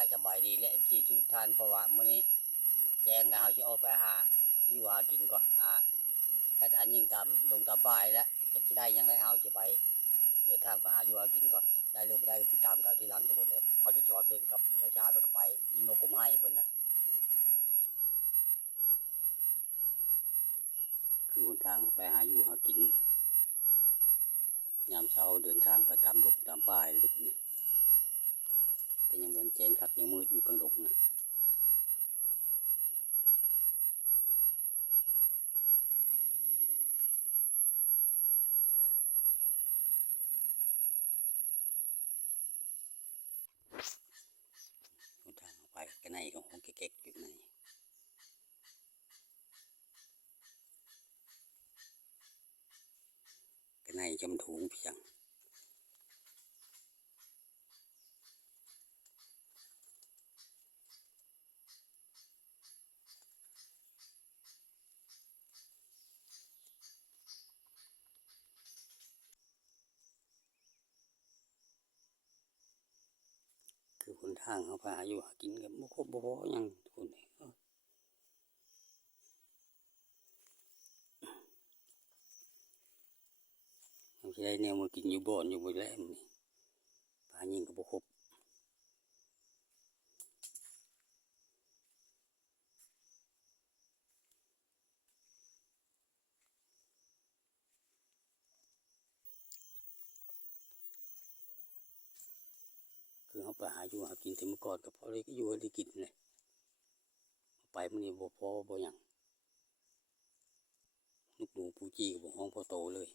ายสบายดีและพี่ทุกท่านเพราะว่ามื้อนี้ แจ้งเฮาสิออกไปหาอยู่หากินก่อนหาชัดหายิ่งตามดงตามป่ายแล้วจะคิดได้ยังไงเฮาสิไปเดินทางไปหาอยู่หากินก่อนได้หรือบ่ได้ติดตามตามที่หลังทุกคนเลยเอาที่ชอบเล่นกับชาวๆแล้วก็ไปยิงนกกุมให้เพิ่นนะคือหนทางไปหาอยู่หากินยามเช้าเดินทางไปตามดงตามป่ายเลยทุกคนเลย แต่ยังเป็นแจงคักยังมืดอยู่กลางดงนะหนทางไปกันในของห้องเก๊กๆอยู่ในกันในจำถุงเพียง คนทางเขาพาอยู่หากินกับบ่ครบบ่พอหยังทุกคนเลยเอ้าเขาสิได้แนวมากินอยู่บ่อนอยู่บ่แลมนี่พายิงกับ่ครบคือเขา ไปหาอยู่หากินถึงเมื่อก่อนก็พอได้อยู่ได้กินเลยไปมื้อนี้บ่พอบ่อย่างลูกหนูปูจีก็บ่ฮ้องพอโตเลย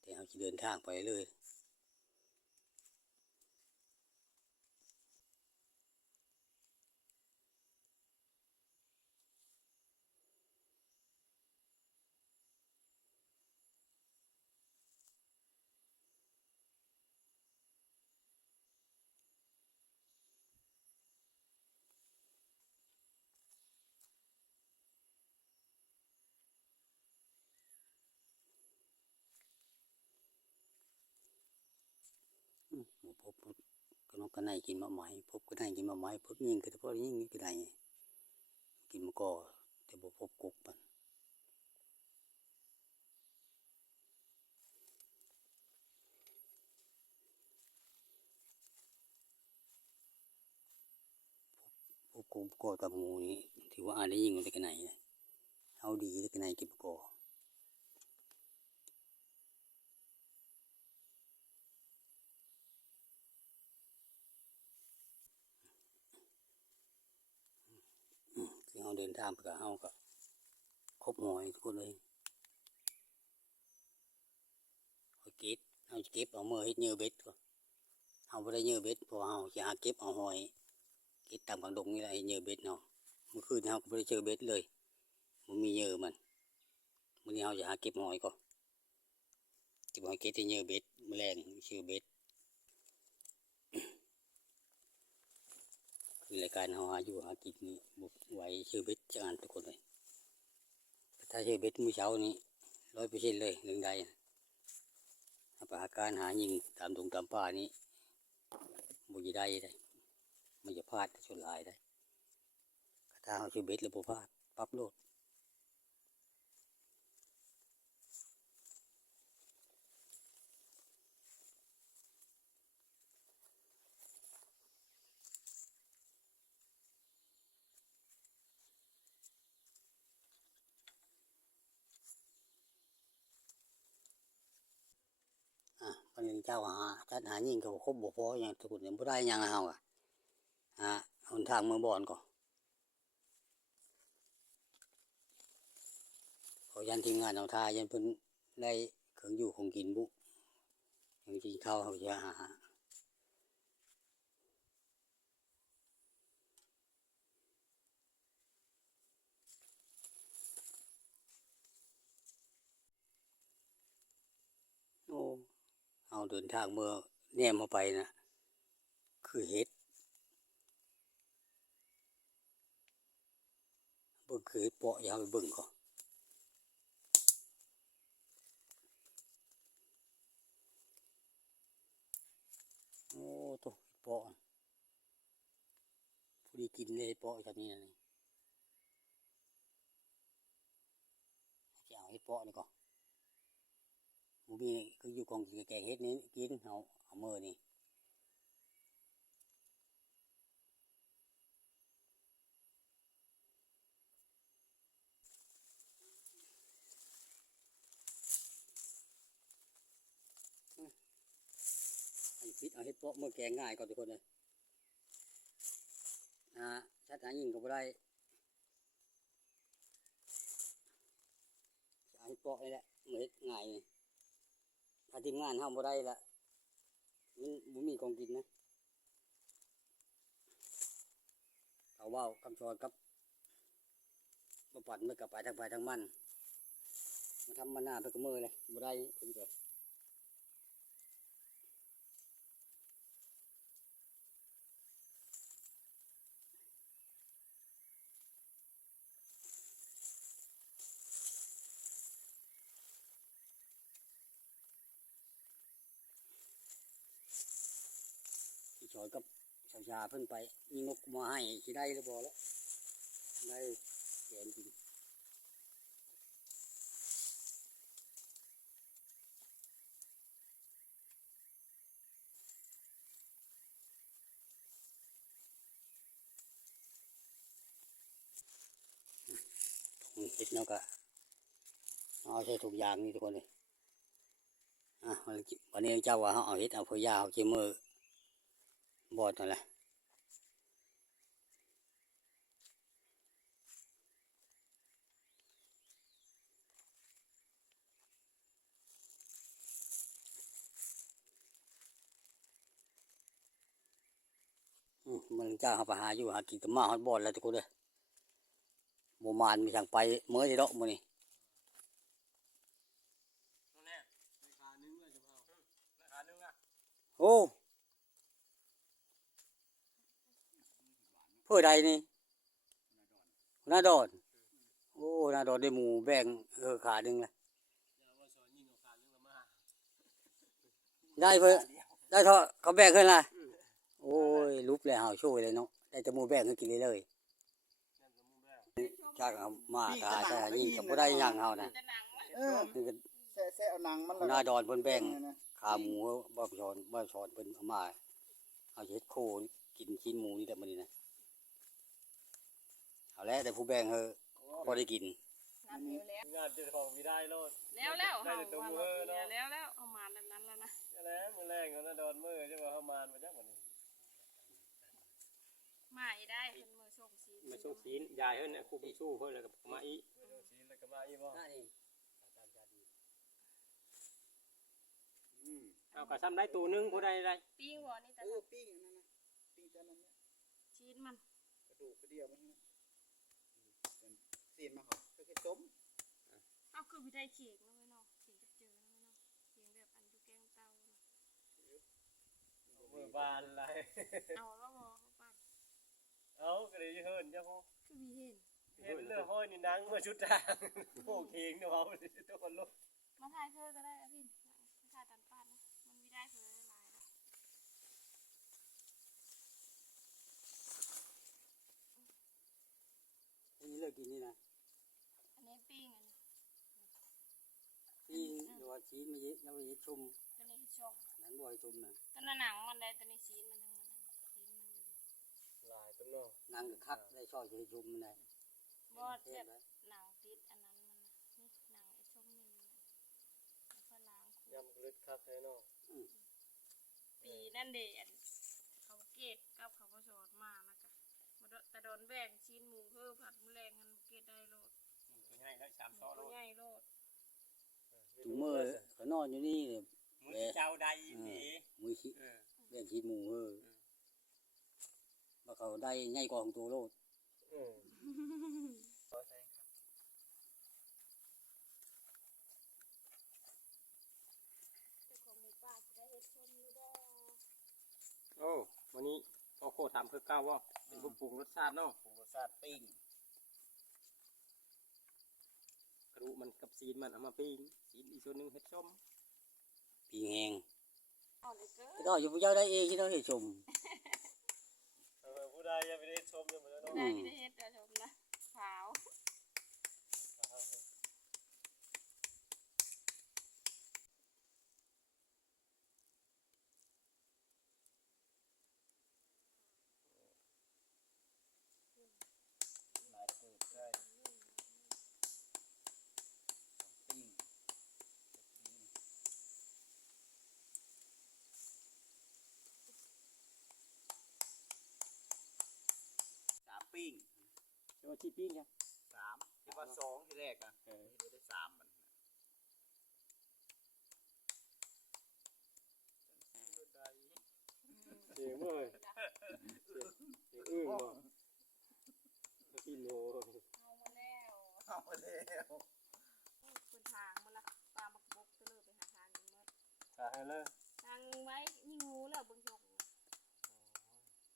แต่เขาสิเดินทางไปเลย พบก็น้องกันไหนกินมะไม้พบกันไหนกินมะไม้พบยิงก็เฉพาะยิงก็ได้กินมะกอแต่บ่พบกบมันพบกบกอกับหมูนี่ถือว่าอาจได้ยิงมันแต่กันไหนเอาดีแต่กันไหนกินมะกออืมคือ เราเดินทางไปกับเฮาก็ครบหอยทุกคนเลยเอาเก็บเอาเก็บเอาเมือเฮ็ดเหยื่อเบ็ดก่อนเอาบ่ได้เหยื่อเบ็ดเพราะเฮาสิหาเก็บเอาหอยก็บตามกลางดงนี่แหละเฮ็ดเหยื่อเบ็ดเนาะเมื่อคืนเฮาก็บ่ได้เจอเบ็ดเลยบ่มีเหยื่อมันมื้อนี้เฮาจะหาเก็บหอยก่อนเก็บหอยก็บแต่เหยื่อเบ็ดแมลงชื่อเบ็ด คือรายการหาอยู่หากินนี่บ่ไหวชื่อเบ็ดจะอ่านทุกคนเลย ถ้าชื่อเบ็ดมื้อเช้านี้ร้อยเลยเรื่องใดนะถ้าปหาการหายิงตามตรงตามป่านี้บ่ยได้ได้มันจะพลาดชนลายได้ถ้าเอาชื่อเบ็ดแล้วบ่พลาดปรับโลด อะวันเจ้าหาจัดหายิงก็บ่ครบบ่พออย่างทุกคนยังบ่ได้ยังเฮาอะหาหนทางเมืองบอนก่อนขอยันทีมงานเอาทายันเพิ่นได้เครื่องอยู่ของกินบุยังกินข้าวเขาจะหาโอ้เอาเดินทางเมื่อแนมมาไปนะ คือเห็ดเบิ่งคือเห็ดปาะอยาวไปเบิ่งก่อนโอ้ตัวเปาะผู้ดีกินเลยเปาะแบบนี้นะนี่จะเอาเห็ดเปาะนี่ก่อน บูมีคืออยู่กองกินกับแกงเห็ดนี้กินเอาเอามือนี่อันนี้พิษเอาเห็ดเปาะเมื่อแกงง่ายก่อนทุกคนเลยนะชัดหายิงก็บ่ได้เอาเห็ดเปาะนี่แหละมือเห็ดง่ายนี่ ถ้าทีมงานห้ามบ่ได้ละมันบ่มีของกินนะเขาว่าคำสอนกับมาปั่นมือกับไปทางไปทางมัน มาทำมันหน้าไปกับมือเลยบ่ได้เพิ่นก็ที่ ชาวชาเพิ่นไปมีนกมาให้สิได้หรือบ่แล้วได้แกนกินถุงเห็ดเนาะก็เอาใช้ถุงยางนี่ทุกคนเลยอะวันนี้เจ้าว่าเขาเอาเห็ดเอาพยาเอาเจมือบอดนั่นแหละอืม มันจ้าเขาไปหาอยู่หากินกับมาฮอดบอดแล้วทุกคนเลยโมมานมีทางไปเมื่อที่ดอกมือนี่นั่นนี่โอ้เพื่อใดนี่นาดอนโอ้นาดอนได้หมูแบ่งเออขาหนึ่งเลยอย่าว่าสอนยิงราคาหนึงละได้เพื่อได้เถอะเขาแบ่งขึ้นละ ยลุบเลยเฮาช่วยเลยเนาะได้แต่หมูแบ่งให้กินเลยเลยจากเอามาตาแต่ยิ่งกับบ่ได้หยังเฮานะเออนี่ก็แซ่แซ่เอาหนังมันหน้าดอนเพิ่นแบ่งขาหมูบ่ชอนบ่ชอนเพิ่นเอามาเอาเฮ็ดโคกินชิ้นหมูนี่แต่มื้อนี้นะเอาแล้วแต่ผู้แบ่งเฮอบ่ได้กินนั่นเร็วแล้วงานจะของมีได้โลดแล้วแล้วเฮาว่ามืเราอเนาะแล้วแล้วเอามาแบบนั้นแล้วนะจะแล้วมือแรงเขาน่ะโดนมือจะว่าเฮามานมาจักวันนี้ มาอีได้เพิ่นมือส่งสีมาสู้ศีลยายเฮ้ยเนี่ยครูผู้สู้เฮ้ยแล้วก็มาอีมือโดนศีลแล้วก็มาอีบ่อืมเอากระซ้ำได้ตัวหนึงผู้ใดได้ปิ้งบ่นี่แต่เออปิ้งอันนั่นนะปิ้งแต่นั้นเนี่ยชิ้นมันกระดูกกระเดียวมันนะเป็นซีนมาเขาก็แค่ต้มเอาคือพี่ได้เขียงแล้วไว้เนาะเขียงกับเจอแล้วไว้เนาะเขียงแบบอันอยู่แกงเตาเนาะมือบานอะไรเอาแล้วบ่ เขาปัดเอาก็เลยเฮิรนเจ้าพ่อคือพี่เห็นเห็นเรื่องห้อยนี่นังมาชุดทางโอ้เข่งเนาะเอาทุกคนลุกมาถ่ายเธอก็ได้อะพี่มาถ่ายตันปาดนะมันไม่ได้เธอหลายแล้วอันนี้เลิกกินนี่นะอันนี้ปิ้งอันนี้ปิ้งหรือว่าชิ้นมันเยอะแล้วมันเยอะชุ่มตัวนี้ช่องนั้นบ่อยชุ่มนะตัวนั้นหนังมันได้ตัวนี้ชิ้นมันทั้งหมดอันชิ้นมันอยู่ หลายต้นเนาะนางก็คักได้ช่อยจะให้ชุ่มมันได้บ่เทแบศบไว้หนังติดอันนั้นมันน่ะนี่หนังไอ้ส้มนี่มันน่ะแล้วก็ล้างขวดยำกระลึดคักให้เนาะปีนั่นเดอันเขาเกตกับเขาผสอนมาแล้วก็มาโดแต่โดนแบ่งชิ้นหมูเพิ่มผัดมะแรงกันเกตได้โลดตัวใหญ่ได้สามหซอมูโลใหญ่โลดถุงมือเขานอนอยู่นี่เนี่ยมือเจ้าใดนี่มือชิ้นเออแบ่งชิ้นหมูเออ ว่าเขาได้ใหญ่กว่าของตัวโลดอืมเจ้าของหมูป่าจะได้เฮ็ดชมอยู่บ่โอ้วันนี้โอโคถามคือเก้าว่าเป็นผู้ปรุงรสชาติเนาะปรุงรสชาติปิ้งกระดูกมันกับซีนมันเอามาปิ้งซีนอีกส่วนหนึงเฮ็ดส้ม ปีแหงเอาเลยเกินก็อยู่พระเจ้าได้เองที่เราเห็นชมเออผู้ผู้ใดยังไม่ได้ชมยังไม่ได้เนาะ ได้ที่ได้เฮ็ดเดี๋ยวชมนะขาว หลายเติบได้ปิ้งสาม ปิ้งเจ้าที่ปิ้งยังสามที่ว่าสองที่แรกอะเออที่ได้สามมันเสียงเว้ยเสียงอึ้งบ่พี่โนเอามาแล้วเอาแล้วคุณทางมันละปลาหมักบกตัวเลยไปหาทางกันหมดตาให้เลยทางไว้ยิงงูแล้วเบิ่งชง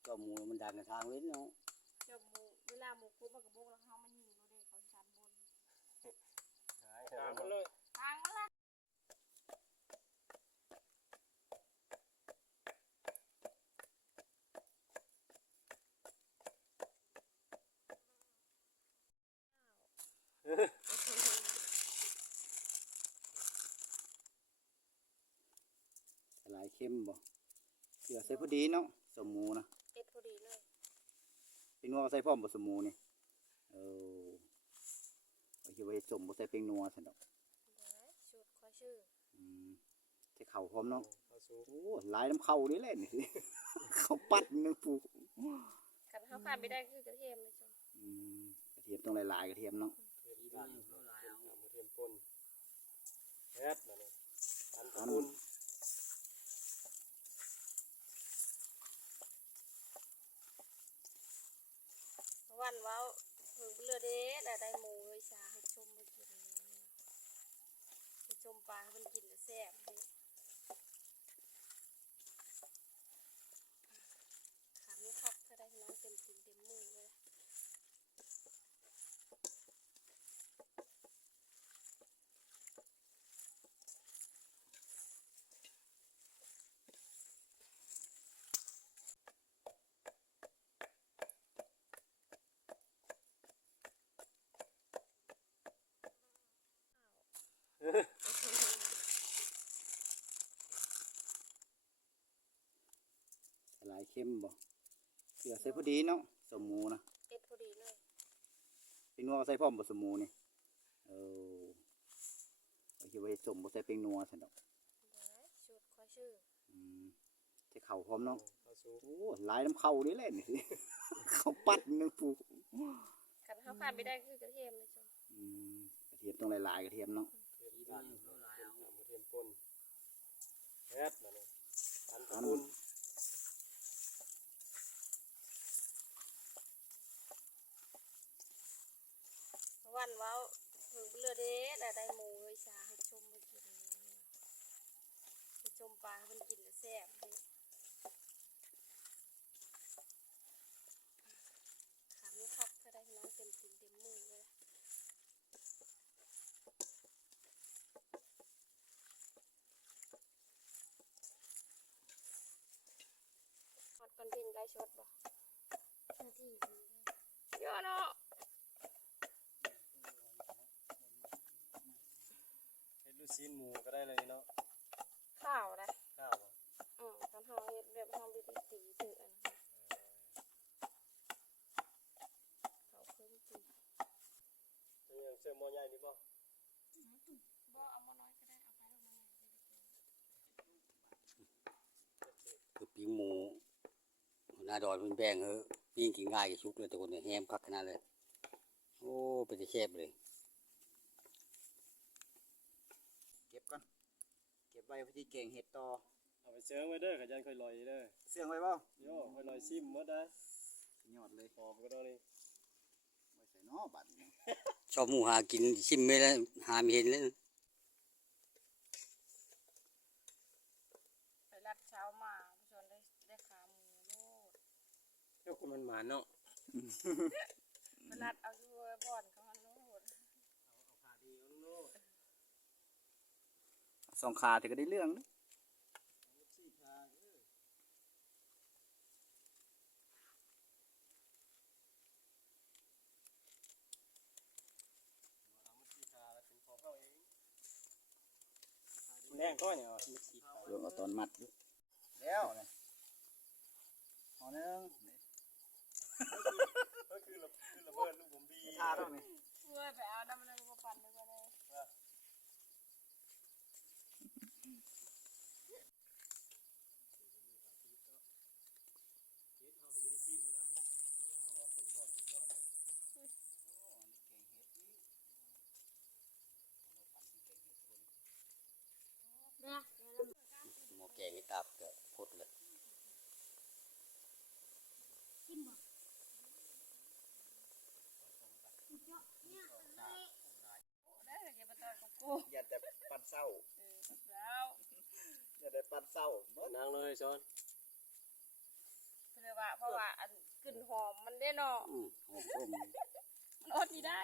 ก็หมูมันดันทางเว้นเนาะ เวลาหมูคุบมันกระบกแล้วเขามันยิงเราเด้เขาชันบนหายตามมันเลยทางมันละหลายเข้มบ่เกลือใส่พอดีเนาะสมูนะเอ็ดพอดีเลย เป็นนัวใส่พร้อมบ่สมหมูนี่เออเอาคิดว่าเฮ็ดสมบ่ใส่เป็นนัวซั่นดอกเดี๋ยวนะชุดขอชื่ออืมใส่ข้าวพร้อมเนาะเอาสูงโอ้หลายน้ำเข้านี่แหละนี่ข้าวปัดนึงปูกันเขาขาดไม่ได้คือกระเทียมเลยจ้ะอืมกระเทียมต้องหลายๆกระเทียมเนาะเทียมบ้านเอาหลายเอาเทียมป่นเฮ็ดมาเนี่ยอันตะปุน วันว้าเพิ่งเลือเด้แต่ได้หมูเฮ้ยสาให้ชมมากินเลยเนี่ยให้ชมปลาให้มันกินแล้วแซ่บเด้นคักถ้าได้น้องเต็มทีเต็มมือเลย หลาย เข้มบ่เกลือใส่พอดีเนาะสมหมูนะเอ็ดพอดีเลยเป็นนัวใส่พร้อมบ่สมหมูนี่เออเอาคิดว่าเฮ็ดสมบ่ใส่เป็นนัวซั่นดอกเดี๋ยวนะชุดขอชื่ออืมใส่ข้าวพร้อมเนาะเอาสูงโอ้หลายน้ำเข้านี่แหละนี่ข้าวปัดนึงปูกันเขาขาดไม่ได้คือกระเทียมเลยจ้ะอืมกระเทียมต้องหลายๆกระเทียมเนาะเทียมบ้านเอาหลายเอาเทียมป่นเฮ็ดมาเนี่ยอัน ตะปุนวันเว้าเพิ่งเลือเด้แต่ได้หมูเฮ้ยสาให้ชมมากินเลยเนี่ยให้ชมปลาให้มันกินแล้วแซ่บเด้ขันคักถ้าได้น้องเต็มทีเต็มมือเลยฮอดคอนเทนต์ไลฟ์สดบ่หน้าที่ดีเยอะเนาะ เฮ็ดลูกชิ้นหมูก็ได้เลยเนาะข้าวนะข้าวอะอืมตอนเฮาเฮ็ดแบบเฮาวิธีตีถืออันนั้นเขาเพิ่งตีเออยังเสื้อหม้อใหญ่นี่บ่บ่เอามาน้อยก็ได้เอาไปแล้วมาคือปิ้งหมูหน้าดอนเพิ่นแบ่งเฮ้อปิ้งกินง่ายกับชุกเลยทุกคนเนี่ยแฮมคักขนาดเลย โอ้เป็นจะแซ่บเลย เก็บก่อนเก็บ ไว้เพื่อที่เก่งเห็ดต่อเอาไปเชิงไว้เด้อขยันค่อยลอยเด้อเสื่องไว้บ่โย่ค่อยลอยซิมหมดได้สุดยอดเลยหอมก็ได้นี่ไว้ใส่เนอบัดนี้ชอบหมูหากินชิมไม่แล้วหาไม่เห็นเลยไปรัดเช้ามาผู้ชนได้ได้ขาหมูโลดเจ้าคนมันหมาเนาะไปรัดเอาอยู่ สองขาถึงก็ได้เรื่องนะแรงก็เนี่ยมิดสีขาวลงเอาตอนมัดดูแล้วนี่ะหอนึงก็คือระเบินลูกผมดีท่าต้องนี่เพื่อไปเอาน้ำมันมาปั่นด้วยกันเลย งนี่ตาบเกิดพดเลยได้เลยอย่ามาตอนกับกูอย่าแต่ปันเศร้าเออแล้วอย่าแต่ปันเศร้าเมื่อนางเลยซ้อนเรียกว่าเพราะว่าอันกลิ่นหอมมันได้เนาะอืมหอมส้มมันอดนี่ได้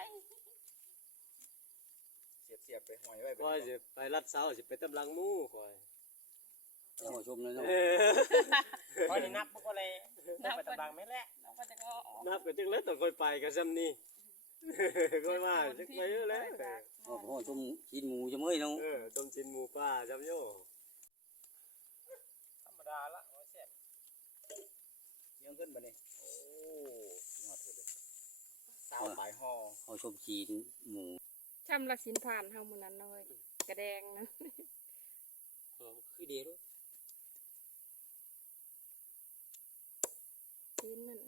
เสียบเสียบไปห้อยไว้ก้อยสิไปรัดเสาสิไปตำลังหมู่ก้อย หอมส้มเลยเนาะเออพอนี่นับพวกอะไรนับไปตำลังไม่แหละเราก็จะก็ออกนับก็จึงแล้วต้องคอยไปกับซ้ำนี่ก้อยมาจักไปเยอะแล้วหอมหอมส้มชิ้นหมูจะเมื่อยเนาะเออต้มจินหมูป่าจำโยธรรมดาละโอ้ยแซ่บเยี่ยงขึ้นมาเนี่ยโอ้ยอดเลยสาวปลายห่อหอมส้มชิ้นหมูช่ำลักสินผ่านเฮามื้อนั้นเลยกระแดงนะเออคือเดียว ชิ้นมัน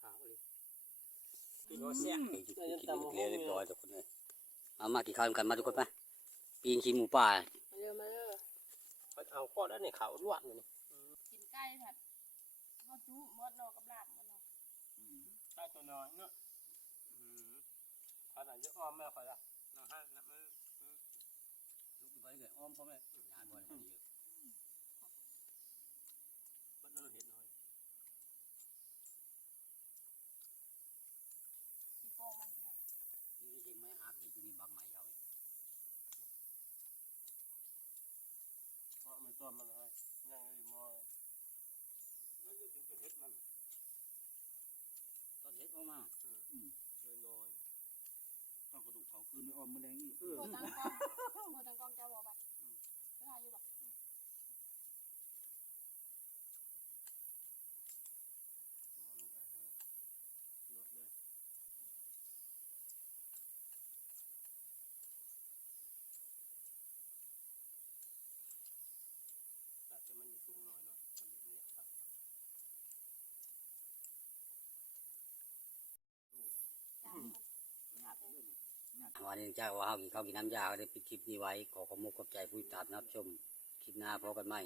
ขาวเลยกินเสียกินกินกินเรียบร้อยทุกคนเลยมามากินข้าวกันมาทุกคนไปปีนชิ้นหมูป่ามาเร็วมาเร็วเอาก้อนนั้นนี่ขาวล้วนเลยกินไก่ผัดข้าวจุหมดนาะกับลาบมดนาะใต้ตัวน้อยเนาะขนาดเยอะอ้อมแม่ขอละน้องห้น้ำมือลูกไปเลยอ้อมพร้อมเลยงานบ่อยพอดีบัดนั้นเห็นหน่อย พี่โป้งมันเดียว นี่จริงไหมหาที่ตัวนี้บักใหม่เขา เพราะมันต้นมันเลยยังอยู่มอยแล้วก็ถึงจะเห็ดมันต้นเห็ดออกมาเลยน้อยต้องกระดูกเขาคืนไม่ออมมือแรงอีกโบตังกล้องโบตังกล้องจะบอกไปจะถ่ายอยู่ปะ นวดเลย อาจจะมันอยู่สูงหน่อยเนาะตอนนี้ครับ วันนี้เจ้าว่าเฮากินข้าวกินน้ำยาก็ได้ปิดคลิปนี้ไว้ ขอขอบคุณขอบใจผู้ติดตามนับชม คลิปหน้าพบกันใหม่